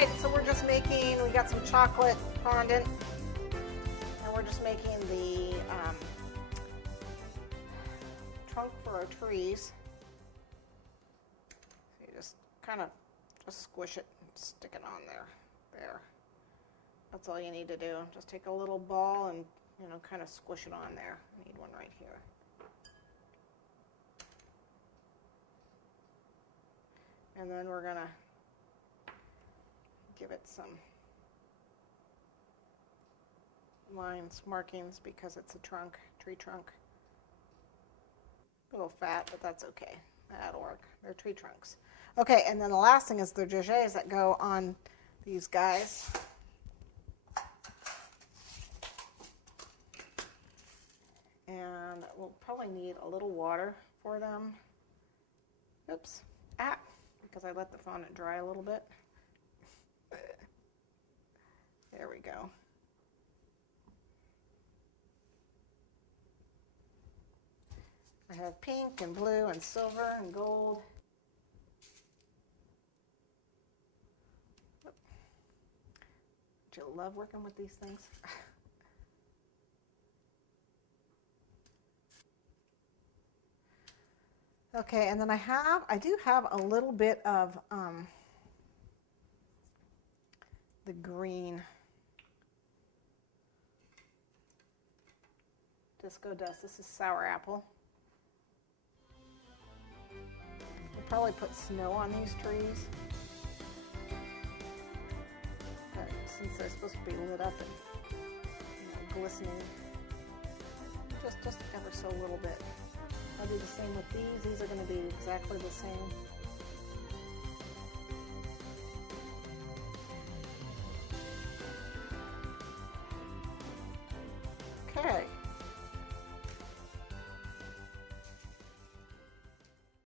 right, so we're just making, we got some chocolate fondant, and we're just making the trunk for our trees. So you just kind of just squish it, stick it on there. There. That's all you need to do. Just take a little ball and, you know, kind of squish it on there. I need one right here. And then we're gonna give it some lines, markings, because it's a trunk, tree trunk. A little fat, but that's okay. That'll work. They're tree trunks. Okay, and then the last thing is the Dragees that go on these guys. And we'll probably need a little water for them. Oops. Because I let the fondant dry a little bit. There we go. I have pink and blue and silver and gold. Do you love working with these things? Okay, and then I do have a little bit of the green disco dust. This is sour apple. We'll probably put snow on these trees. But since they're supposed to be lit up and, you know, glistening, just ever so little bit. I'll do the same with these. These are going to be exactly the same. Okay.